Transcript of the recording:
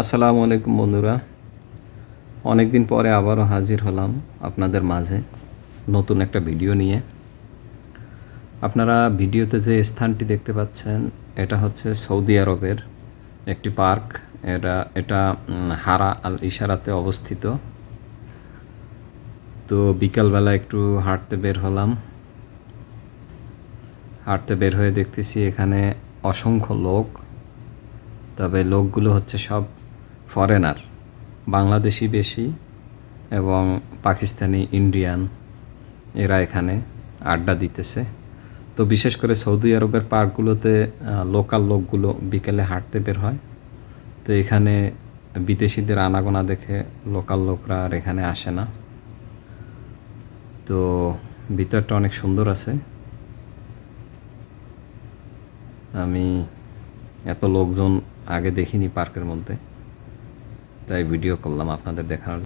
আসসালামু আলাইকুম বন্ধুরা। অনেক দিন পরে আবারও হাজির হলাম আপনাদের মাঝে নতুন একটা ভিডিও নিয়ে। আপনারা ভিডিওতে যে স্থানটি দেখতে পাচ্ছেন এটা হচ্ছে সৌদি আরবের একটি পার্ক। এটা হারা আল ইশারাতে অবস্থিত। তো বিকালবেলা একটু হাঁটতে বের হলাম। হাঁটতে বের হয়ে দেখতেছি এখানে অসংখ্য লোক, তবে লোকগুলো হচ্ছে সব ফরেনার, বাংলাদেশি বেশি এবং পাকিস্তানি, ইন্ডিয়ান, এরা এখানে আড্ডা দিতেছে। তো বিশেষ করে সৌদি আরবের পার্কগুলোতে লোকাল লোকগুলো বিকেলে হাঁটতে বের হয়। তো এখানে বিদেশিদের আনাগোনা দেখে লোকাল লোকরা আর এখানে আসে না। তো ভিতরটা অনেক সুন্দর আছে। আমি এত লোকজন আগে দেখিনি পার্কের মধ্যে, তাই ভিডিও করলাম আপনাদের দেখানোর।